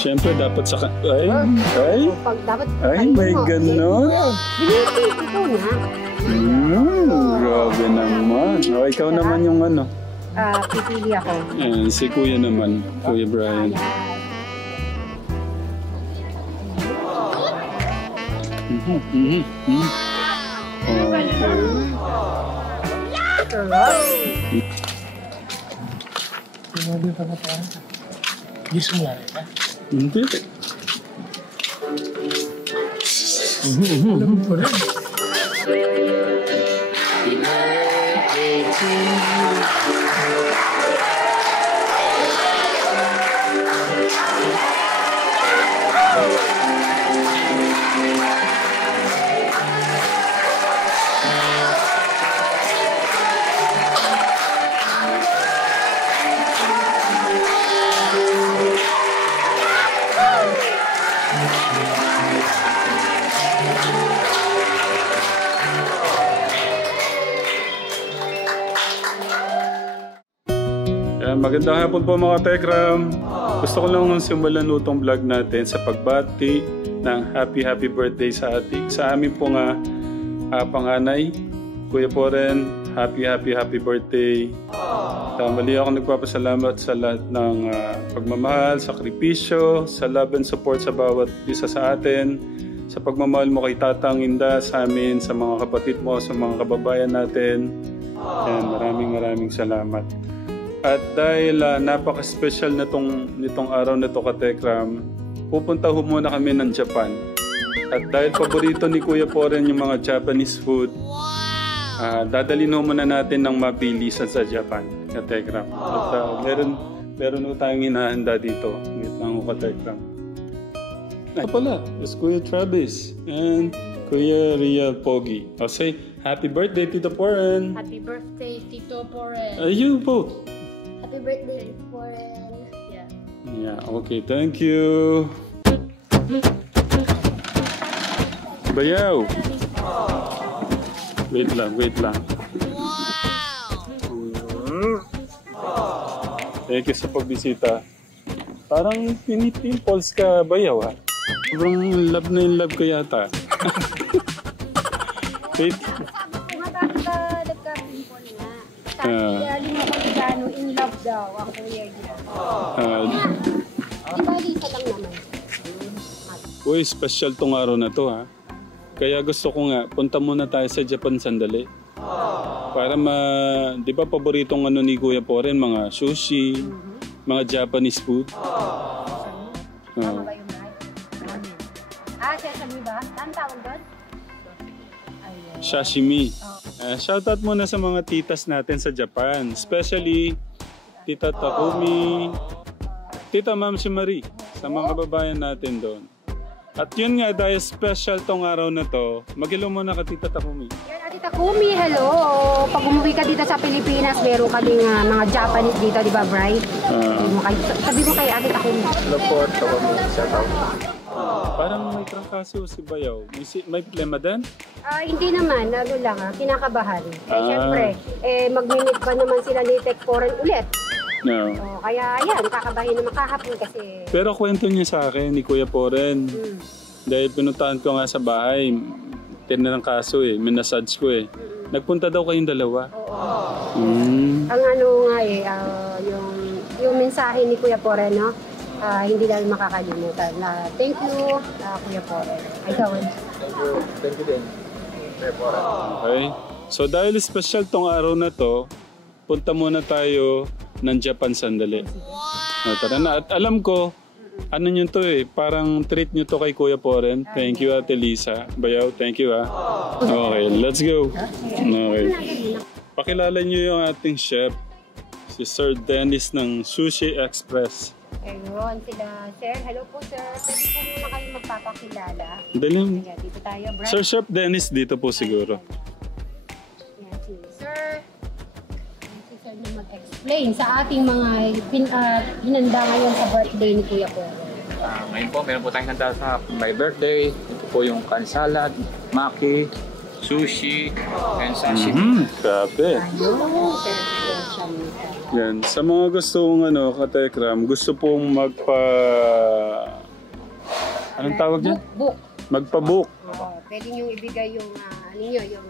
Siyempre, dapat sa... Ay, may ganon. Ito nga. Grabe naman. O, ikaw naman yung ano. Pipili ako. Ayan, si Kuya naman. Kuya Brian. Hindi. Alam mo rin. Magandang hapon po mga Tekram. Gusto ko lang simulan itong vlog natin sa pagbati ng happy birthday sa amin po nga panganay. Kuya po rin, happy birthday. Mali ako nagpapasalamat sa lahat ng pagmamahal, sakripisyo, sa love and support sa bawat isa sa atin. Sa pagmamahal mo kay Tatang Inda, sa amin, sa mga kapatid mo, sa mga kababayan natin. Yan, maraming salamat. At dahil napaka-special nitong araw na to Katekram, pupunta ho muna kami ng Japan. At dahil paborito ni Kuya Poren yung mga Japanese food, dadalhin ho muna natin ng mabilisan sa Japan, Katekram. At meron ho tayong hinahanda dito. Wait lang ho Katekram. Pala, it's Kuya Travis and Kuya Ria Pogi. I'll say, happy birthday Tito Poren! Happy birthday Tito Poren! You both! Happy birthday, Poren. Yeah, okay, thank you. Bayaw. Wait lang. Wow! Thank you sa pagbisita. Parang pinipimples ka, Bayaw, ha? Sobrang love na yung love ko yata. Wait. Kaya lima ko gano in love daw ang kuya niya. Di ba isa lang naman? Uy, special tong araw na to ha. Kaya gusto ko nga, punta muna tayo sa Japan sandali. Para di ba paboritong ano ni Kuya Poren, mga sushi, mga Japanese food. Tama ba yung night? Sesame ba? Saan tawag doon? Sashimi. Shoutout muna sa mga titas natin sa Japan. Especially Tita Takumi, Tita Ma'am si Marie, sa mga kababayan natin doon. At yun nga, dahil special tong araw na to, mag-hello muna ka Tita Takumi. Yan, Tita Takumi, hello! Pag umuwi ka dito sa Pilipinas, meron ka ding mga Japanese dito, di ba, Bri? Sabi mo kay Ate Takumi. Hello po, Takumi. Shoutout. Parang may trangkaso si Bayaw. May problema din? Hindi naman, ano lang kinakabahan. Siyempre, mag-minute pa naman sila ni Tech Foreign ulit. No. Kaya yan, kakabahin naman kahapon kasi... Pero kwento niya sa akin ni Kuya Poren. Dahil pinuntahan ko nga sa bahay, tinanong kaso minasage ko Nagpunta daw kayong dalawa. Oo. Ang ano nga yung mensahe ni Kuya Poren, no? Hindi namin makakalimutan na thank you, Kuya Poren. Ikaw. Thank you din, Kuya Poren. Okay. So dahil special tong araw na to, punta muna tayo ng Japan sandali. Tara na. At alam ko, ano nyo to parang treat nyo to kay Kuya Poren. Thank you Ate Lisa. Bayaw, thank you Okay, let's go. Okay. Pakilala nyo yung ating chef, si Sir Dennis ng Sushi Express. Ayun, sila, sir. Hello po, sir. Pwede po muna kayo magpapakilala. Dali. Dito tayo, Brad. Sir Chef Dennis, dito po siguro. Yan, si Sir. Si Sir na mag-explain sa ating mga hinanda ngayon sa birthday ni Kuya Poren. Ngayon po, meron po tayong handa sa my birthday. Ito po yung canned salad, maki, sushi, and sashimi. Grabe. Ayun, sir. Yan. Sa mga gustong katekram, gusto pong anong tawag dyan? Book. Magpa-book. Pwede nyo ibigay yung, yung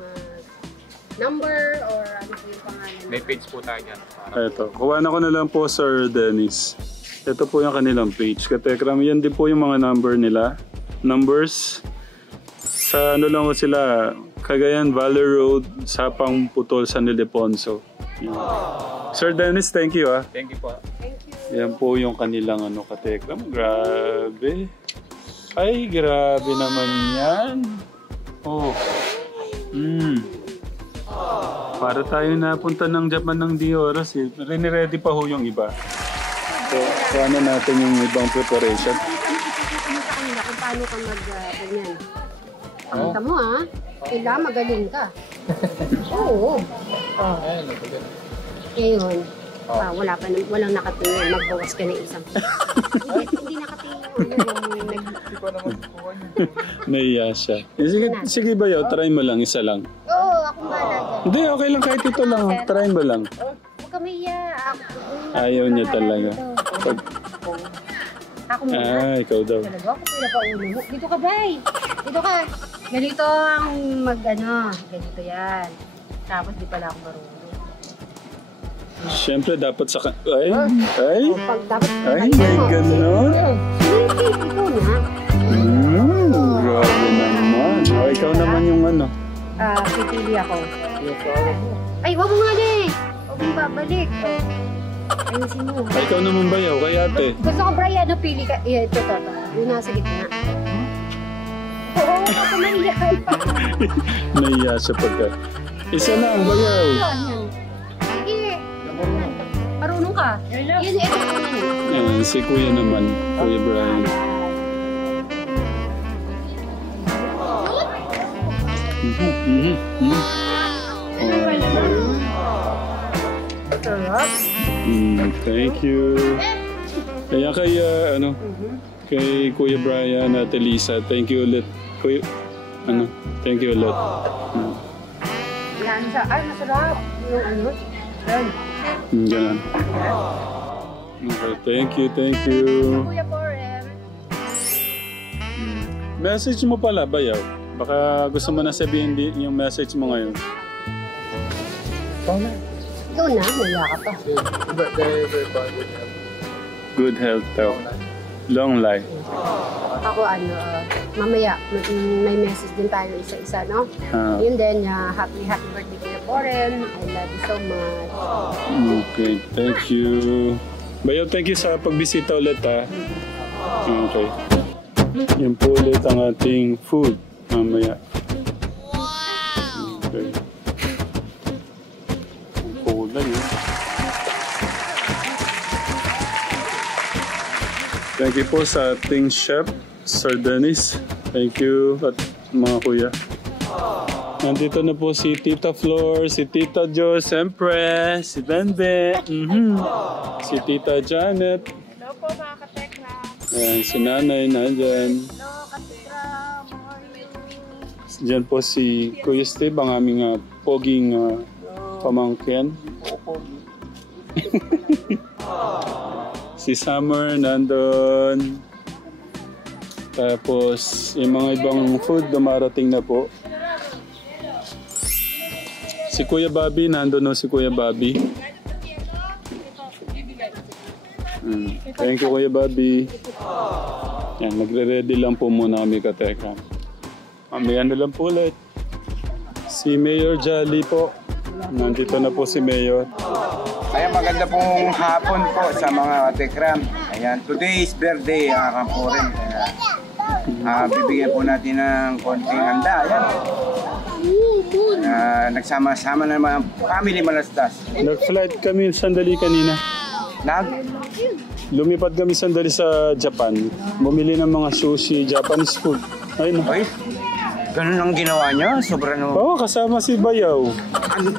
number or ano po yung pangalan. May page po tayo dyan. Ito. Kuha na ko na lang po, Sir Dennis. Ito po yung kanilang page. Katekram, yan din po yung mga number nila. Numbers. Sa lang ko sila, Cagayan Valley Road, Sapang Putol, San Ildefonso. Sir Dennis, thank you Thank you po. Thank you. Yan po yung kanilang katekram. Grabe. Ay, grabe naman yan. Oh. Para tayo napunta ng Japan ng di oras eh. Ready pa ho yung iba. So, paano natin yung ibang preparation? Sa kanila kung paano ka ganyan. Kita mo kailangan magaling ka. Oo. Ngayon, walang nakatingin. Magbawas ka ng isang. Hindi nakatingin Naiya siya. Sige ba yun? Try mo lang, isa lang. Oo, akong bahala dyan. Hindi, okay lang kahit ito lang. Try mo lang. Huwag ka maiya. Ayaw niya talaga. Ako muna. Ikaw daw. Talaga ako pinapaulo mo. Dito ka, Bray. Dito ka. Ganito ang ganito yan. Tapos di pala ako marunong. Siyempre, dapat sa... Ay, Dapat may gano'n. Ikaw na. Grabe naman. Ikaw naman yung Pipili ako. Ay, wag mo nga Huwag mong babalik. Ayusin mo. Ikaw naman ba yaw? Kay ate. Gusto ko, Brian, pili ka. Ito. Yung nasa gitna. Oo, ako naiyakan pa. Naiya siya pagka. Isa na ang bayaw. Sige. Marunong ka. Yan, ito ko na Yan, si Kuya naman. Kuya Brian. Thank you. Kaya kay kay Kuya Brian at Elisa, thank you ulit. Thank you ulit. Yan siya. Ay, masarap. Yung Yan. Ganun. Okay, thank you. Kuya Porel. Message mo pala, bayaw. Baka gusto mo na sabihin yung message mo ngayon. Ikaw na, maya ka pa. Good health daw. Long life. Ako mamaya, may message din tayo isa-isa, no? Yun din, happy birthday Kuya Porel. I love you so much. Okay, thank you. Bayaw, thank you sa pagbisita ulit Okay. Yan po ulit ang ating food mamaya. Okay. Kulay Thank you po sa ating chef, Sir Dennis. Thank you at mga kuya. Nandito na po si Tita Flor, si Tita Jo, siyempre, si Benbe, si Tita Janet. Hello po mga katekla. Ayan, si Nanay nandyan. Hello katekla. Diyan po si Kuya Steve, ang aming poging pamangkin. Si Summer nandun. Tapos yung mga ibang food dumarating na po. Si Kuya Bobby, nandun si Kuya Bobby. Thank you Kuya Bobby. Yan, nagre-ready lang po muna kami kateka. Mamaya na lang po ulit. Si Mayor Jolly po. Nandito na po si Mayor. Ayan, maganda pong hapon po sa mga katekram. Ayan, today is birthday, Kamporen. Bibigyan po natin ng konting handa. Ayan. Nagsama-sama na naman ang family Malastas. Nag-flight kami sandali kanina. Lumipad kami sandali sa Japan. Bumili ng mga sushi, Japanese food. Ayun. Oy, ganun ang ginawa niya. Sobrang Oo, kasama si Bayaw.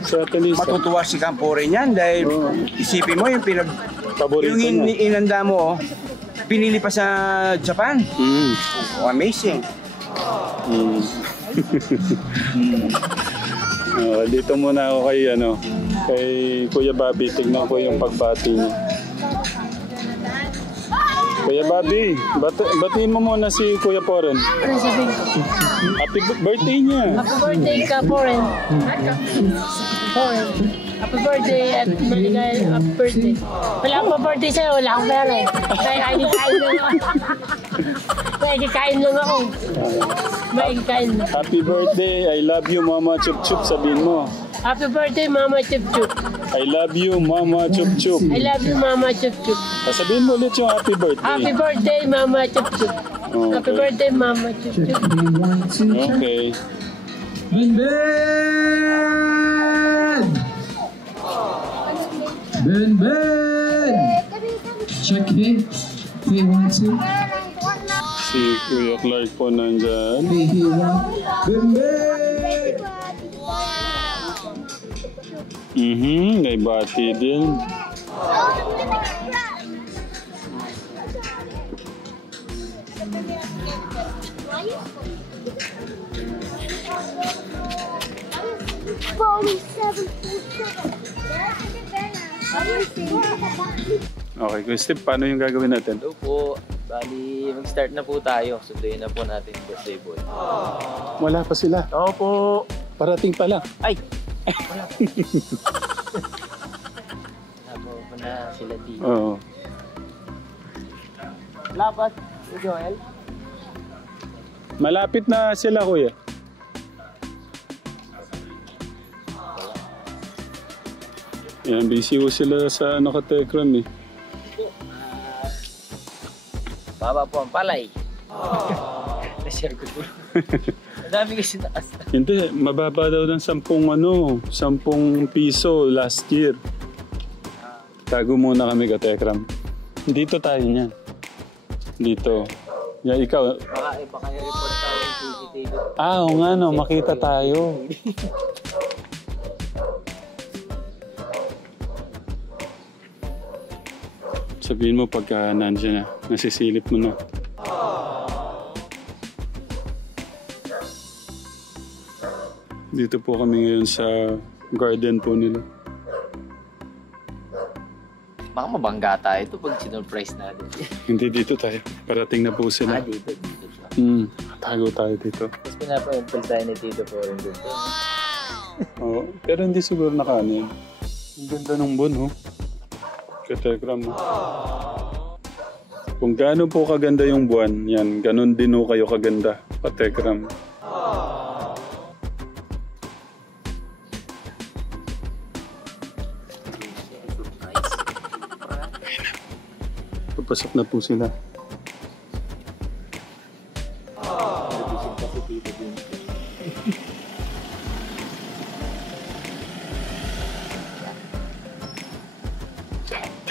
Sa Telisa. matutuwa si Kamporen yan dahil isipin mo yung Paborito yung niya. inanda mo, pinili pa sa Japan. Amazing. Dito muna ako kay Kay Kuya Bobby, tignan ko yung pagbati niya. Kuya Bobby, batiin mo muna si Kuya Poren. Ano sabihin ko? Happy birthday niya. Happy birthday ka, Poren. Poren. Happy birthday at maligay happy birthday. Wala akong birthday sa'yo, wala akong pera eh. Kaya kain lang ako. Kaya kikain lang ako. May kikain lang. Happy birthday, I love you Mama Chup Chup, sabihin mo. Happy birthday, Mama Chup Chup. I love you Mama Chup Chup. I love you, Mama Chup Chup. Sabihin mo ulit yung happy birthday. Happy birthday, Mama Chup Chup. Okay. Happy birthday, Mama Chup Chup. Okay. Ben! Check him. Hey, 1, 2. Si Kuya Clark po nandyan. Hey, hey, 1. Ben! May bati din. Okay, Kuya Steve, paano yung gagawin natin? Hello po. Bali, mag-start na po tayo. Sunduin na po natin yung birthday boy. Wala pa sila. Oo po. Parating pa lang. Ay! Wala. Wala po na sila dito. Oo. Lapat, Joel. Malapit na sila, Kuya. Yan, busy ko sila sa Nakatekram eh. Baba po ang palay. Na-share ko po. Ang dami kasi taas. Hindi, mababa daw ng 10 piso last year. Tago muna kami Katekram. Dito tayo niyan. Dito. Yan, ikaw. Baka i-report tayo yung CCTV. Oo nga no, makita tayo. Sabihin mo pagka nandiyan na, nasisilip mo na. Dito po kami ngayon sa garden po nila. Baka mabangga tayo ito pag sinurprise natin. Hindi dito tayo. Parating na po sila. Dito. Tago tayo dito. Tapos pinapa-impel tayo ni Tito po rin dito. Oo, pero hindi siguro nakanin. Ang ganda ng buwan, oh. Katekram, oh. Kung gaano po kaganda yung buwan, yan, ganun din ho kayo kaganda, Katekram. Papasok na po sila.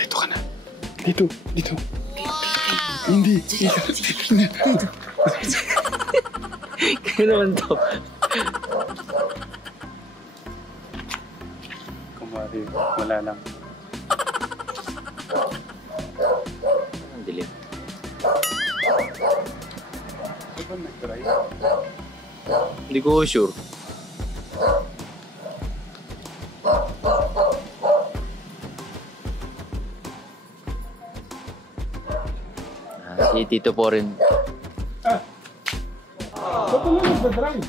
Dito ka na. Dito. Hindi. Dito. Kaya naman to. Kumari, wala lang. Ang dilim. Ano ba nag-try? Hindi ko sure. Si Tito po rin. Ba't mo nag-try?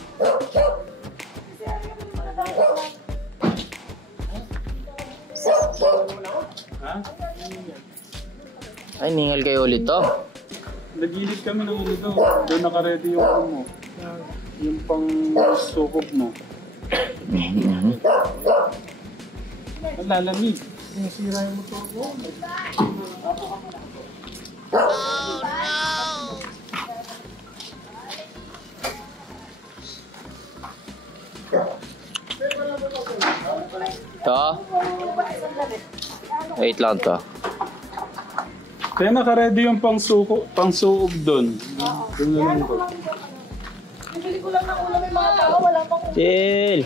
Ay, ningal kayo ulit to. Nagilid kami ng ilo. Doon naka-ready yung ano mo. Yung pang sukog mo. Ang lalamig. Nasira yung motor mo. To? Wait lang to. Kaya naka-ready yung pang suog doon. Doon na lang po. Bili ko lang ng ulam yung mga tao, wala pang Chill!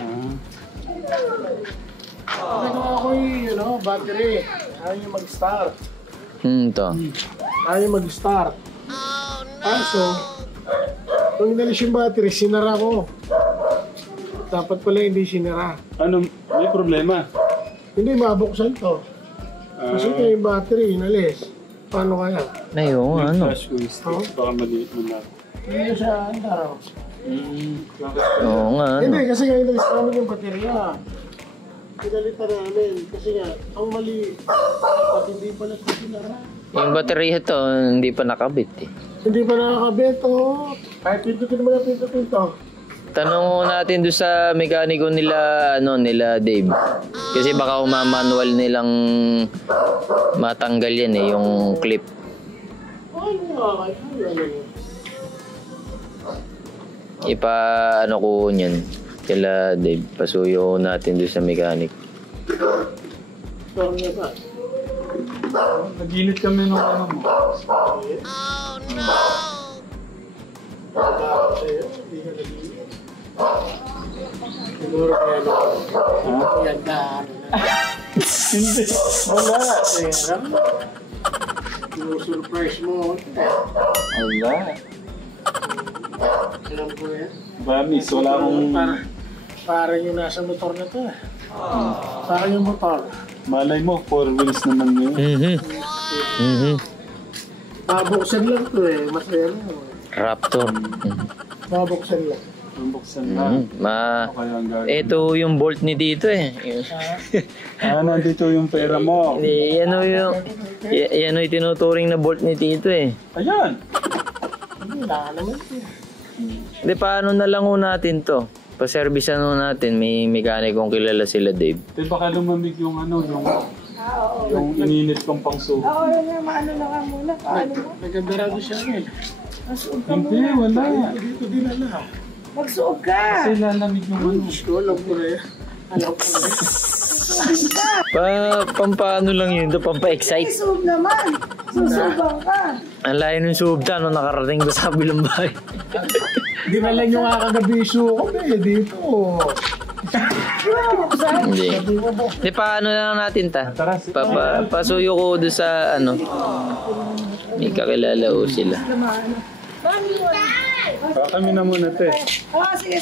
Nagawa ko yung battery. Ayaw niya mag-start. To. Ayaw niya mag-start. Kaso, nung inalis yung battery, sinara ko. Dapat pala hindi sinara. Ano, may problema? Hindi, mabuksan to. Kasi yung battery, inalis. Paano kaya? Ayun, ano? Flash ko yung stick. Baka maliit mo na. Hindi siya, ang taraw. Oo nga, ano? Hindi, kasi nga inalis namin yung baterya. Pinalitan namin. Kasi nga, ang mali. At hindi pala ito sinara. Yung baterya to, hindi pa nakabit eh. Hindi pa nakakabit, oh. Kahit pintutin mo na pintutin to. Tanong natin doon sa mekaniko nila, nila Dave. Kasi baka umamanual nilang matanggal yan eh, yung clip. Ay, nakakaya. Ko niyan. Kila Dave, pasuyo natin doon sa mekaniko. Sorry na ba? Naginit kami nung ano mo. Oh, no! Hindi ka naginit. Siguro kaya na. Yan na. Hindi. Wala. Surprise mo. Wala. Alam ko yan. Bamis, wala akong... Parang yung nasa motor na to. Parang yung motor. Malay mo, 4 wheels naman yun. Mabuksan lang to eh. Masaya lang. Raptor. Mabuksan lang. Ang buksan na. Okay, ang gagawin. Ito yung bolt ni dito eh. Nandito yung pera mo. Hindi, yan yung tinuturing na bolt ni Tito eh. Ayan! Hindi, wala naman. Hindi, paano na lang natin to? Pa-servicean natin, may mekanikong kilala sila, Dave. Di baka lumamig yung yung ininit kong pangsuko. Oo, yun maano na ka muna. Paano mo? Naganda raw siya rin. Magsuog ka Hindi, muna. wala. Dito din ala. Magsuog ka. Kasi lalamig yung Alam ko na yan. Alam ko na yan. Pampaano lang yun, pampa-excite. Suog naman. Susubang ka. Ang layo ng subta, nakarating ba sa bilang bahay? Hindi na lang yung kakagabi suko eh. Dito. Hindi. Hindi, paano na lang natin ta? Pasuyo ko doon sa may kakilala ko sila. Kami na muna, te.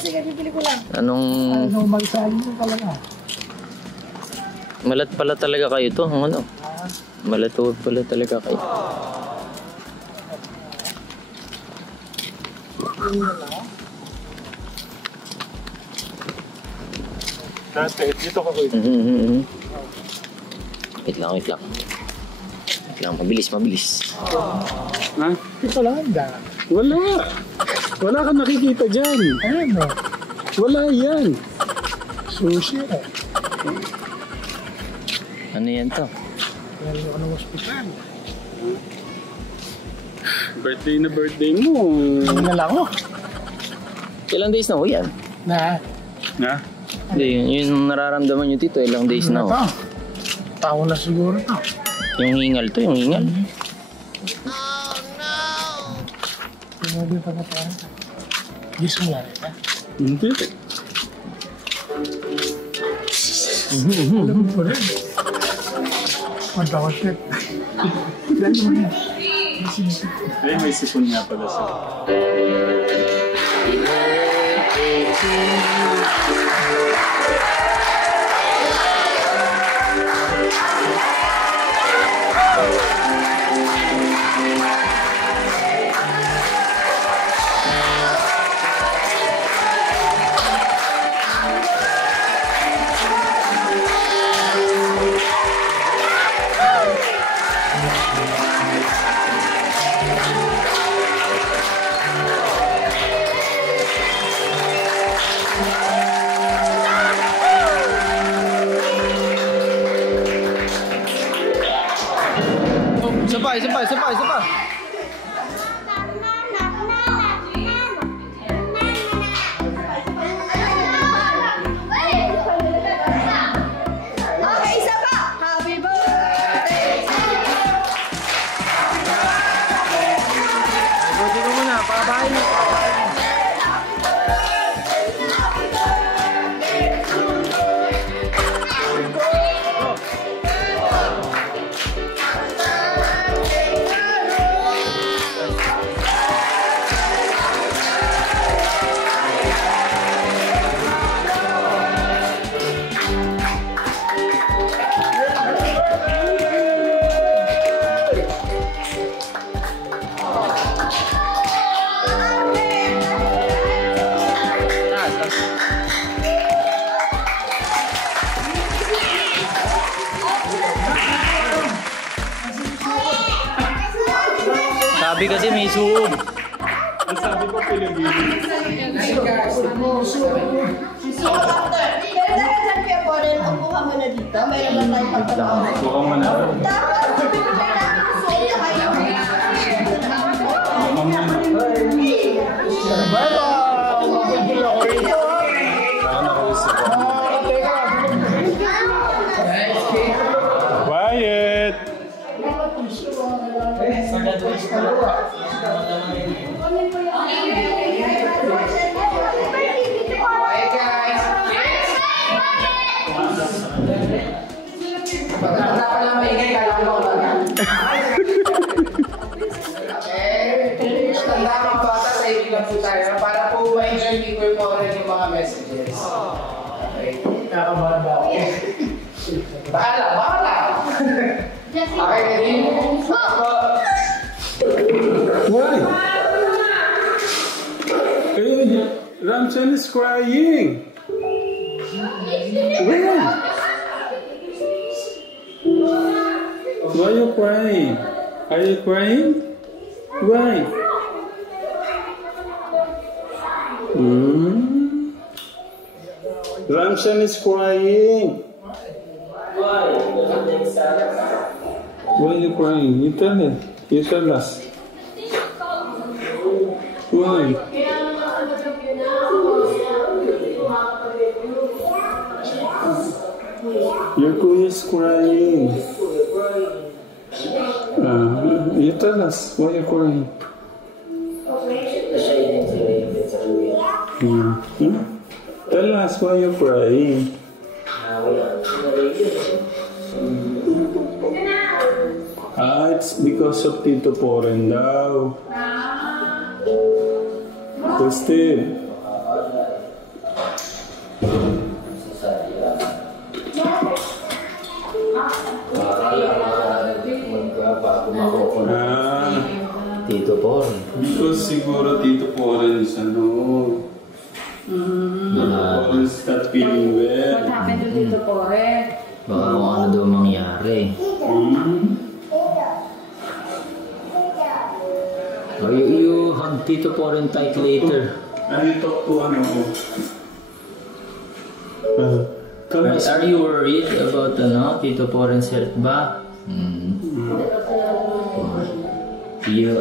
Sige, bibili ko lang. Anong... Magsali mo talaga. Malat pala talaga kayo to, Malatuod pala talaga kayo. Dati, dito ka ko. Wait lang. Mabilis. Ha? Ito lang handa. Wala. Wala ka nakikita dyan. Ano? Wala yan. Sushi eh. Ano yan to? Kaya ako ng hospital. Birthday mo. Ano na lang ako? Ilang days na ho yan? Na? Hindi, yung nararamdaman nyo dito, ilang days na ho? Tao na siguro to. Yung hingal to, yung hingal. Sinabi pa na tayo. Yes mo yan ito. Hindi. Alam mo po rin. Magkakasip. Dali mo na. Ay, may sipon nga pala siya. Isa pa. Okay, isa pa. Happy birthday. Buti ko muna, pabahay mo. Sabi kasi may suog. Ang sabi ko Pilipino. Kuha mo na dito. Mayroon na tayong pagkakaroon. Kuha mo na. Tapos, bibigyan namin ng soda kayo. Quiet! Para po ma-enjoy ni Kuya Poren yung mga messages. Okay. Kakabahan ba ako? Bahala! Okay, ready? Why? Hey, Ramchan is crying. Why? Why are you crying? Are you crying? Why? Ramshan is crying. Why are you crying? You tell him. You tell us. Why? Your kuya is crying. You tell us why you're crying. Tell us why you're crying. It's because of Tito Poren daw. Christine. Tito Poren. Because siguro Tito Poren is ano. Poren is not feeling well. What happened to Tito Poren? Baka kung ano daw mangyari. Oh, you hug Tito Poren tight later. I talk to ano. Are you worried about Tito Poren's health ba? You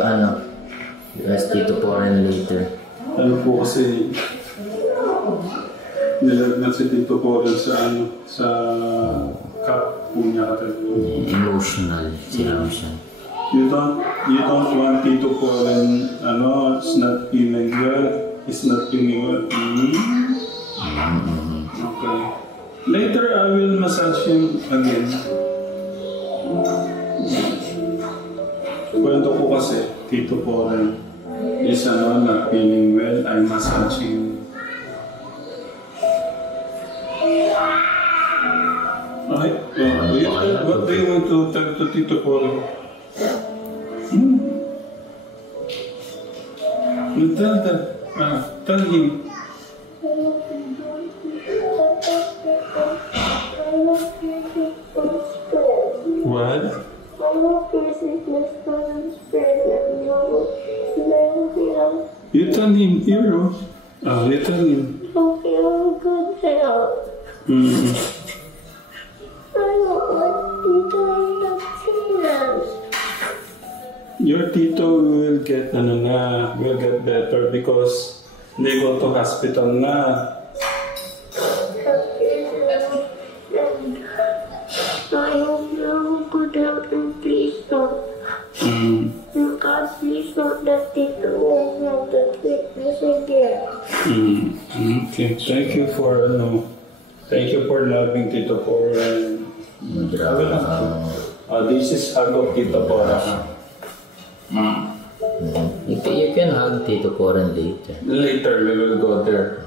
ask Tito Poren later. Ano po kasi nilagnan si Tito Poren sa cup po niya katulad. Emotional si Ramshan. You don't want Tito Poren it's not feeling well. It's not feeling well. Okay. Later I will massage him again. Kwento ko kasi Tito Poren is not feeling well. I'm massaging. Okay. What do you want to tell to Tito Poren? You tell him. What? You tell him, hero. You tell him. Your Tito will get better because they go to hospital na. I hope you could help him, please don't. God, please don't let Tito have the sickness again. Okay, thank you for loving Tito Poren. This is hug of Tito Poren. You can hug Tito Poren later. Later we will go there.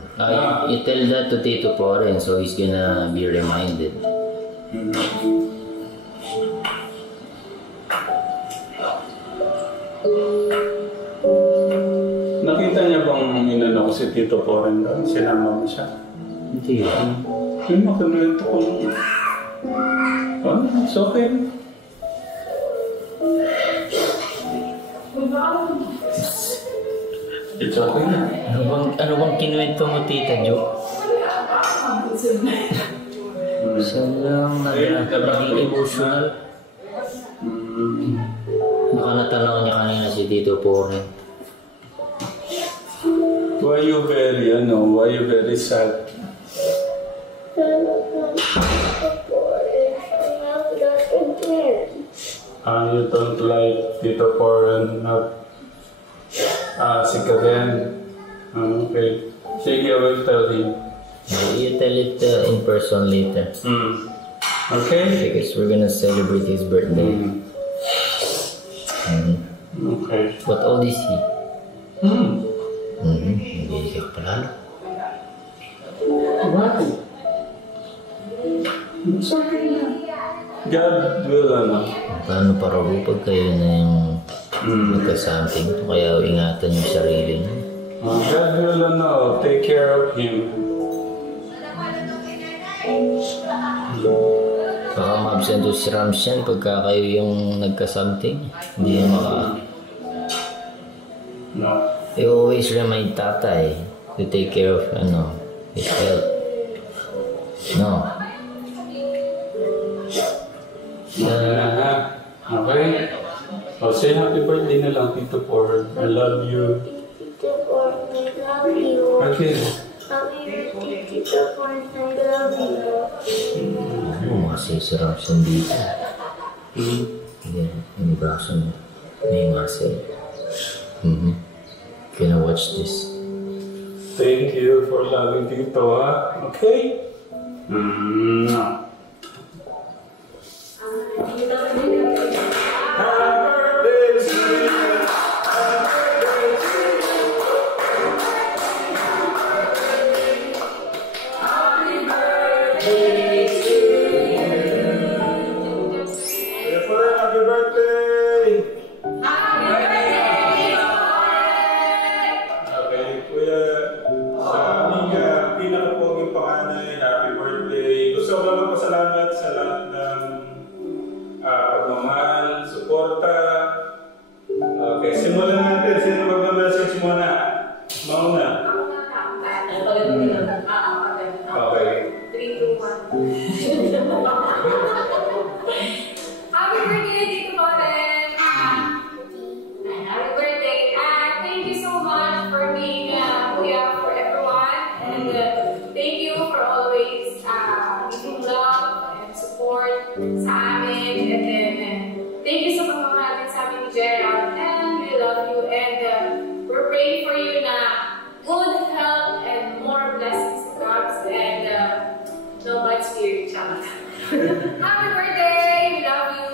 You tell that to Tito Poren so he's gonna be reminded. Nakita niya bang inano ko si Tito Poren doon? Sinama mo siya? Hindi. Yung makinuwento ko. It's okay. It's okay na. Ano bang kinuwento mo, Tita Jo? Salang naging emotional. Baka natanong niya kanina si Tito Porren. Why you very sad? You don't like Tito Porren sick again. Okay. Sige, I will tell him. You tell it in person later. Okay? Because we're gonna celebrate his birthday. Okay. What old is he? Hindi siya palalo. Bakit? God will Paano para pag kayo na yung magka-something? Kaya ingatan yung sarili niyo. God will take care of him. Baka ma-absent si Rams yan pagka kayo yung nagka-something. Hindi na No. You always remind tatay to take care of his health. No. Okay? Say happy birthday na lang, Tito Porren. I love you. Tito Porren, I love you. Okay. Happy birthday, Tito Porren, I love you. Masay si Rams yan dito. Yung braso mo. May masay. Gonna watch this. Thank you for loving Tito, ha? Okay? Happy birthday! We love you.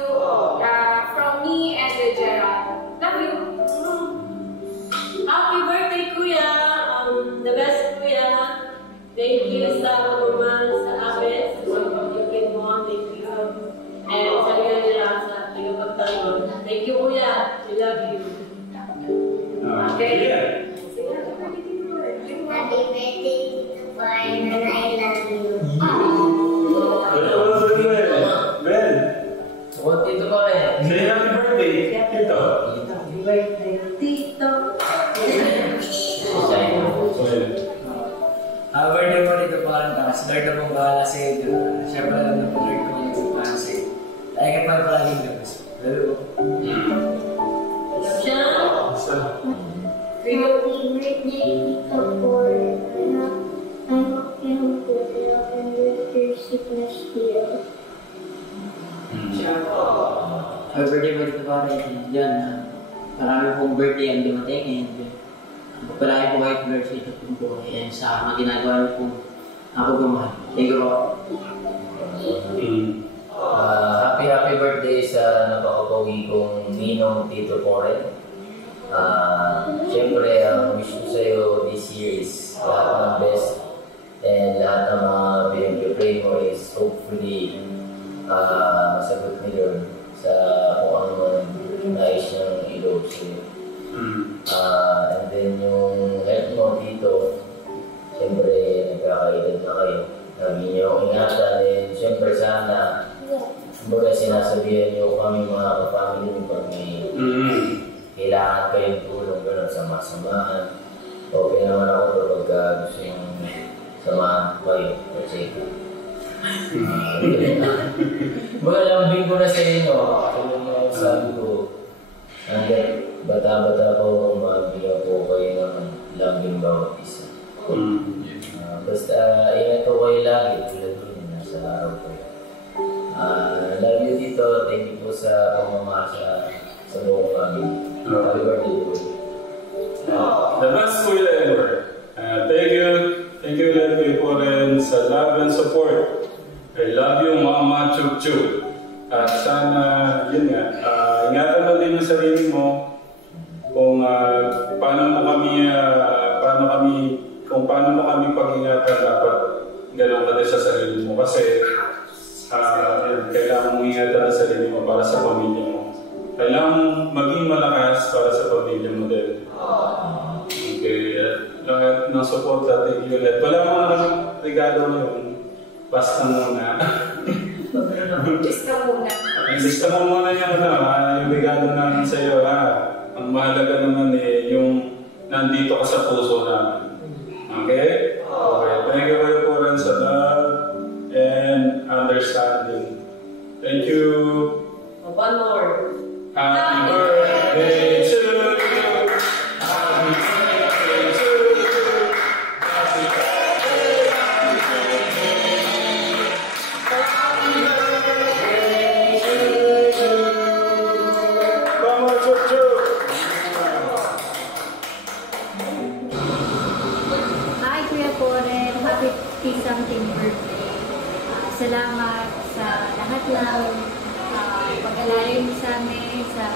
From me and Gerald. Love you. Happy birthday, Kuya! The best, Kuya. Thank you sa pagmamahal sa amin, sa pagpapagpapit mo. Thank you. And sa mga nila sa tagapagtanggol. Thank you, Kuya. We love you. Okay. Happy birthday, Tito Porren, and I love you. Ben! What, Tito Porren? Say happy birthday, Tito. Happy birthday, Tito. Happy birthday po, Tito Porren. Kasi Lord na pong bahala sa'yo. Siyempre alam na po Lord kung ano yung para sa'yo. Kaya ka pa palaging labas. Lalo po. Siya? Happy birthday, Tito Porren. I hope you have good health and let your sickness heal. Happy birthday po dito pare. Diyan, marami pong birthday ang dumating and palagi po kayo birthday ito po sa mga ginagawa niyo po ako gumahal. Thank you po. Happy birthday sa napakapogi kong ninong Tito Porren. Siyempre, ang wish ko sa'yo this year is lahat ng best and lahat ng mga pinag-pray mo is hopefully masagot ni Lord sa kung ano man nais niyang ilog sa'yo. And then yung health mo dito, siyempre nagkakaedad na kayo. Lagi niyo ingatan and siyempre sana kumbaga sinasabihan niyo kami mga kapamilya mo pag may kailangan kayong tulong gano'n, sama-samahan. Okay naman ako pagka gusto yung samahan kayo, check up. Lambing ko na sa inyo, kung sabi ko, hanggang bata-bata ko, mabigyan ko kayo ng lambing bawat isa. Basta ingat ko kayo lagi, tulad yun, nasa araw ko. Love you dito, thank you po sa pamamasa sa buong family. Happy birthday po. The best Kuya ever. Thank you ulit Kuya Poren sa love and support. I love you Mama Chup Chup. At sana, yun nga, ingatan mo din yung sarili mo kung paano mo kami pag-ingatan, dapat gano'n ka din sa sarili mo kasi kailangan mong ingatan ang sarili mo para sa pamilya mo. Kailangan mong maging malakas para sa pamilya mo din. Okay, lahat ng support natin yun. Wala mo naman regalo yun. Basta muna. Lista mo muna yung regalo namin sa'yo. Ang mahalaga naman yung nandito ka sa puso namin. Okay? Okay. Thank you very much sa love and understanding. Thank you. One more. Happy birthday to you. Happy birthday to you. Happy birthday. Happy birthday to you. Mama Chup Chup. Hi Kuya Poren, happy 50-something birthday. Salamat sa lahat ng pag-alala mo sa amin, sa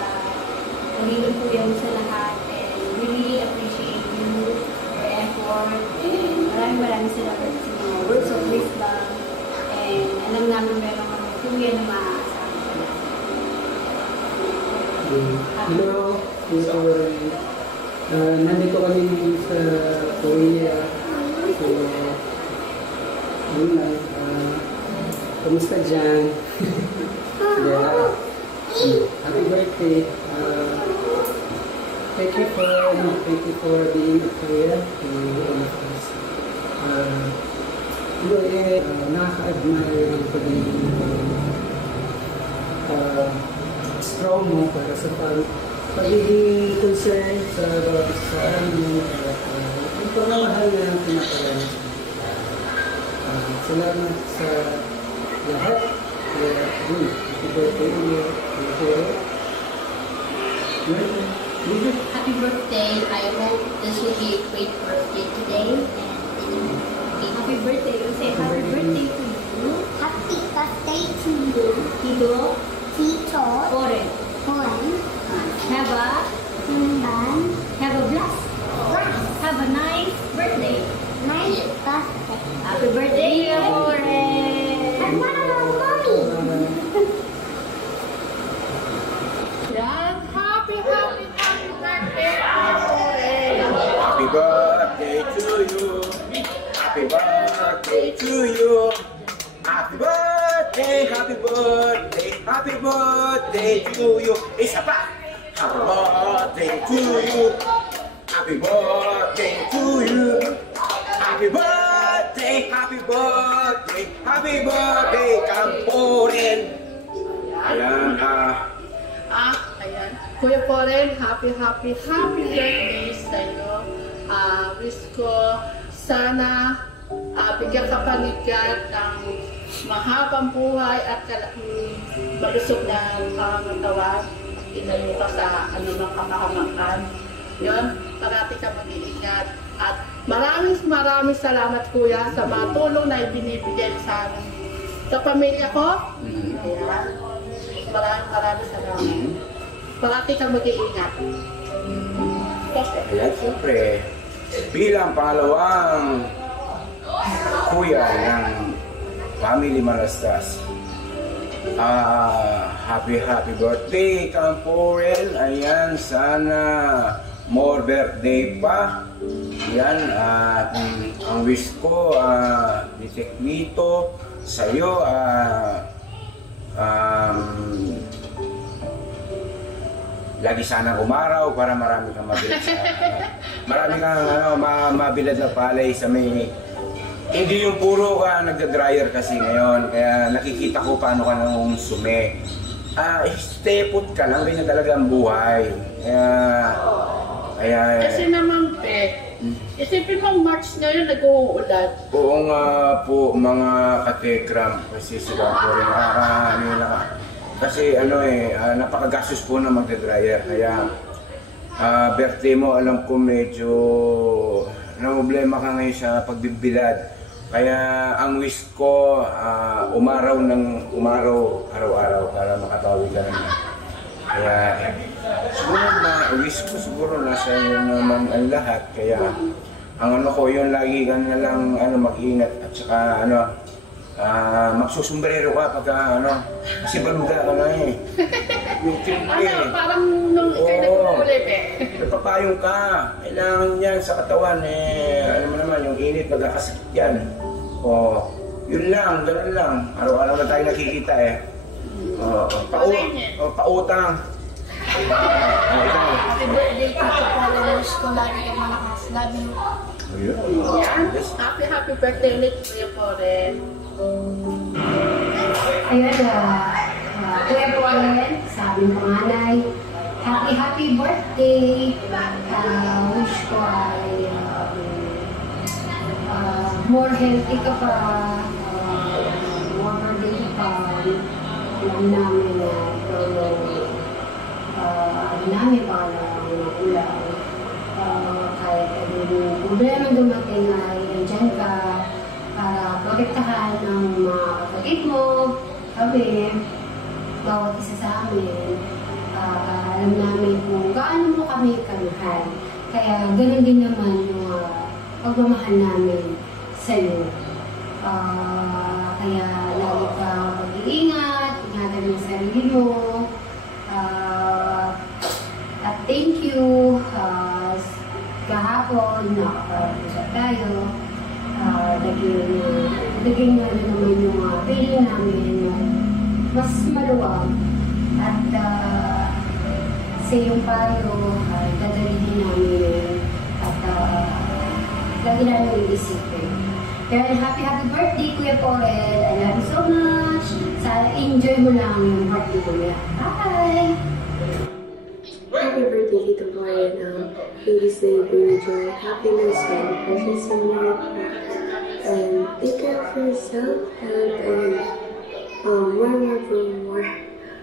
pagiging kuya mo sa lahat, and we really appreciate you, your effort, and maraming salamat sa mga words of wisdom, and alam namin meron kami kuya na maaasahan sa lahat. Hello, nandito kami sa Korea. So, kamusta dyan? Yeah. Happy birthday. Thank you for being a Korea to all of us. Nakaka-admire ang pagiging strong mo para sa pagiging concern sa bawat isa amin at ang pagmamahal na pinapalala. Salamat sa lahat. Happy birthday. Happy birthday. I hope this will be a great birthday today. Happy birthday. You say happy birthday to you. Happy birthday to you. Tito. Poren. Have a blast. Have a nice birthday. Nice birthday. Happy birthday, Poren. And mommy. Happy birthday, Happy birthday to you. Happy birthday to you. Happy birthday, happy birthday, happy birthday to you. Isa pa. Happy birthday to you. Happy birthday to you. Happy birthday, happy birthday, happy birthday, Kamporen. Ayan, ayan. Kuya Poren, happy birthday sa iyo. Wish ko sana bigyan ka panigat ng mahabang buhay at malusog na katawan. Inayo ka sa anumang kapahamakan. Yun, parati ka mag-iingat. At maraming salamat kuya sa mga tulong na ibinibigay sa amin. Sa pamilya ko, ayan. Maraming salamat. Parati ka mag-iingat. Ayan, siyempre, bilang pangalawang kuya ng Family Malastas, happy birthday, Kamporen. Ayan, sana more birthday pa. Ayan, ang wish ko, Niteknito, sa'yo, lagi sanang umaraw para marami kang mabilad sa marami kang mabilad na palay sa may hindi yung puro ka nagda-dryer kasi ngayon, kaya nakikita ko paano ka nang sume. Stay put ka lang, ganyan talaga ang buhay. Kasi naman, isipin mo March ngayon nag-uulan. Oo nga po, mga katekram, kasi sila po rin kasi napakagastos po na magda-dryer. Kaya birthday mo, alam ko medyo problema ka ngayon sa pagbibilad. Kaya ang wish ko, umaraw araw-araw para makabawi ka naman. Kaya siguro wish ko siguro nasa iyo naman ang lahat. Kaya ang ano ko yung lagi ka na lang mag-ingat at saka magsusumbrero ka pagka kasi baluga ka na eh. Parang nung kayo nagkukulit napapayong ka. Kailangan yan sa katawan alam mo naman yung init magkakasakit yan. Yun lang, gano'n lang. Araw-araw na tayo nakikita pautang. Happy birthday, Tito Followers ko. Lagi kang malakas. Love you. Happy birthday ulit, Kuya Poren. Ayun, Kuya Poren, sa aming panganay, happy birthday. Wish ko ay more healthy ka pa, more birthday ka pa. Alam namin na ito namin para ulang. Kahit yung problema dumating ay nandyan ka para protektahan ng mga kapatid mo, kami, bawat isa sa amin. Alam namin kung gaano mo kami kamahal. Kaya ganoon din naman yung pagmamahal namin sa iyo. Kaya lagi ka mag-iingat, ingatan mo sa sarili mo. At thank you. Kahapon, nakapag-usap tayo. Naging naman yung feeling namin mas maluwag. At sa iyong payo, dadalhin namin at lagi namin iisipin. Kaya happy birthday, Kuya Poren. I love you so much. Sana enjoy mo lang yung birthday ko niya. Bye! Happy birthday, Tito Poren. Please say bring joy, happiness, and presence in your life. And take care of yourself, health, and more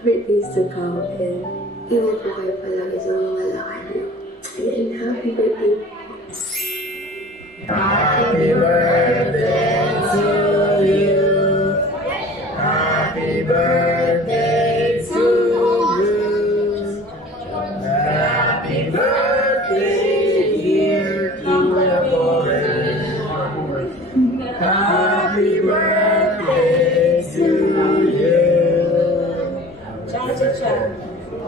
birthdays to come. And ingat po kayo palagi sa mga lakad niyo. And happy birthday. Happy birthday to you. Happy birthday to you. Happy birthday, dear Kuya Poren. Happy birthday to you. Cha-cha-cha.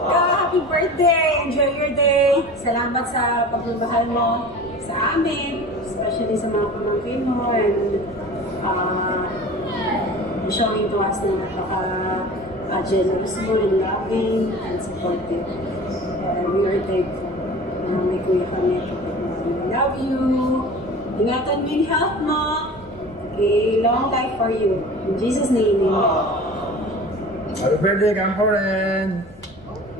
Happy birthday! Enjoy your day! Salamat sa pagmamahal mo sa amin, especially sa mga pamangkin mo, and showing to us na napaka-generous mo and loving and supportive. We are thankful na may kuya kami. We love you. Ingatan mo yung health mo. Okay, long life for you. In Jesus' name, amen. Happy birthday, Poren!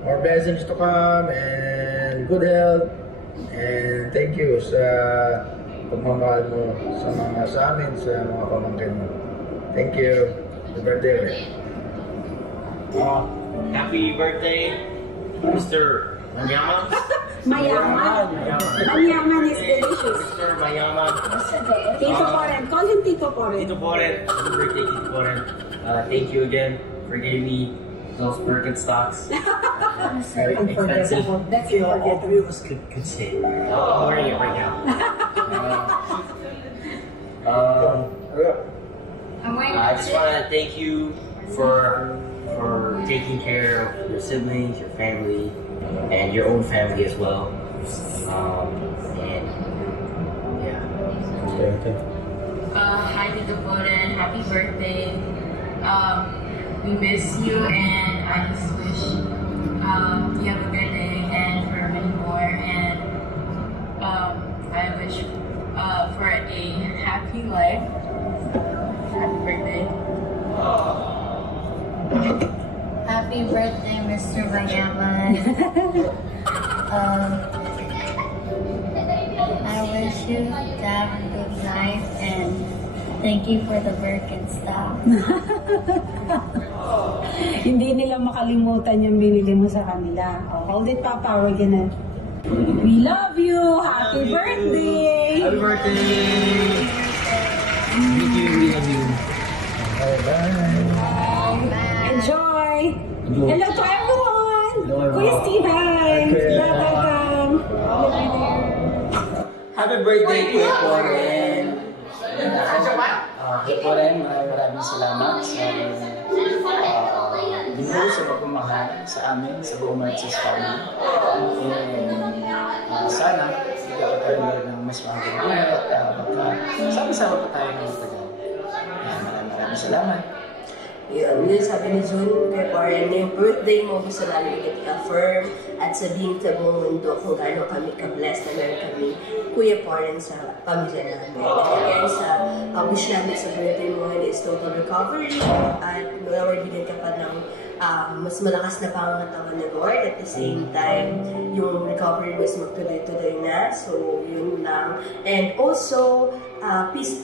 More blessings to come and good health. And thank you sa pagmamahal mo sa amin, sa mga pamangkin mo. Thank you. Happy birthday. Happy birthday, Mr. Manyaman. Mayaman. Mayaman is delicious. Mr. Mayaman. Tito Poren. Call him Tito Poren. Tito Poren. Happy birthday, Tito Poren. Thank you again for giving me those Birkenstocks. Very expensive. That's unforgettable. Could say. I'm wearing it right now. I just want to thank you for taking care of your siblings, your family, and your own family as well. And yeah. Hi Tito Poren, happy birthday. We miss you and I just wish you have a good day. Mr. Vagaman. I wish you to have a good life and thank you for the Birkenstock. Hindi nila makalimutan yung binili mo sa kanila. Oh, hold it, Papa. We're gonna... We love you! Happy birthday! Happy birthday! Thank you, we love you. Bye-bye! Enjoy! Hello to everyone! Kuya Steven! Welcome! Happy birthday, Kuya Poren! Kuya Poren, maraming salamat sa binuo sa pagmamahal sa amin, sa buong Marches family. Sana, ikaw tayo ng mas magandang at sama-sama pa tayo ng matagal. Maraming salamat. Yun sabi ni June kay Poren, yung birthday mo, gusto namin i-affirm at sabihin sa buong mundo kung gaano kami ka-blessed na meron kami Kuya Poren sa pamilya namin. Again, sa wish namin sa birthday mo is total recovery at nawawagilin ka pa ng mas malakas na pangangatawan ni Lord. At the same time, yung recovery mo is magtuloy-tuloy na. So, yun lang. And also, peace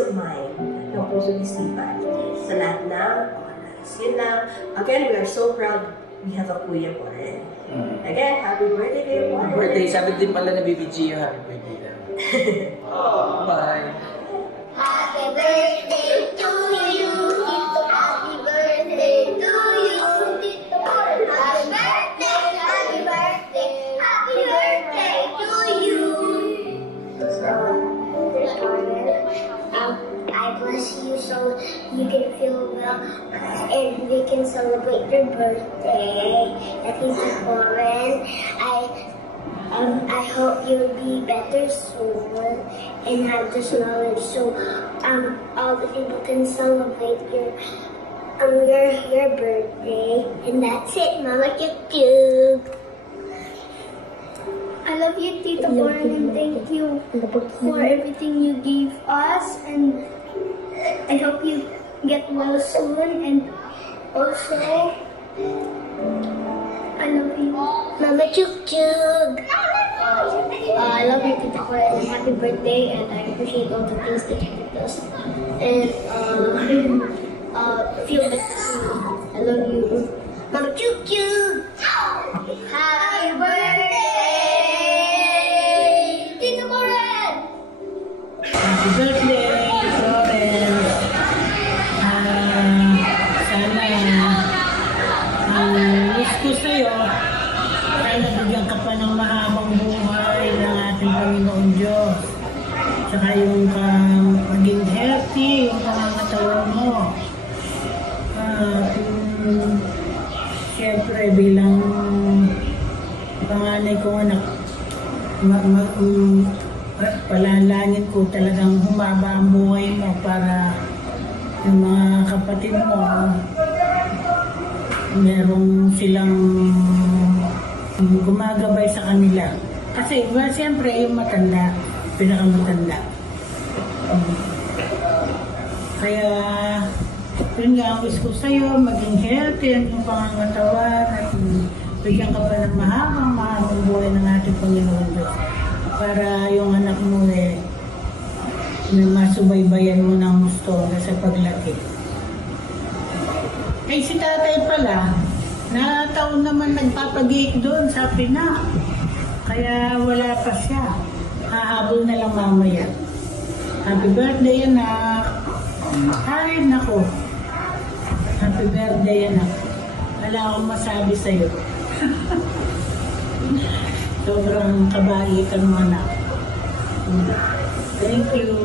of mind ng puso isipan sa lahat ng oras. Yun lang. Again, we are so proud we have a Kuya Poren. Again, happy birthday, Kuya Poren. Birthday, sabi din pala na BBG yung happy birthday lang. Bye! Happy birthday to you! Happy birthday to you! Happy birthday, happy birthday, happy birthday to you! I bless you so you can feel well and we can celebrate your birthday at Tita Poren. I hope you'll be better soon and have this knowledge so all the people can celebrate your birthday. And that's it, Mama Chuk. I love you, Tita Poren, and thank you for everything you gave us. And I hope you get well soon. And also, I love you, Mama Chuk. I love you, Tita Poren, and happy birthday. And I appreciate all the things that you did us. And feel better soon. I love you, Mama Chuk. Happy birthday, Tita Poren. Happy birthday, Poren. Sana wish ko sa'yo ay nabigyan ka pa ng mahabang buhay ng ating Panginoon Diyos. Saka yung maging healthy, yung pangangatawan mo. Siyempre bilang panganay kong anak, palalangin ko talagang humaba ang buhay mo para yung mga kapatid mo merong silang gumagabay sa kanila. Kasi siyempre yung matanda, pinakamatanda. Kaya yun nga ang wish ko sa'yo, maging healthy at yung pangangatawan at bigyan ka pa ng mahabang buhay ng ating Panginoon Diyos. Para yung anak mo may masubaybayan mo ng gusto sa paglaki. Eh si tatay pala, na taon naman nagpapag-iik doon sa Pinak. Kaya wala pa siya. Hahabol na lang mamaya. Happy birthday, anak. Ay, nako. Happy birthday, anak. Wala akong masabi sa'yo. Sobrang kabaitan mo, anak. Thank you.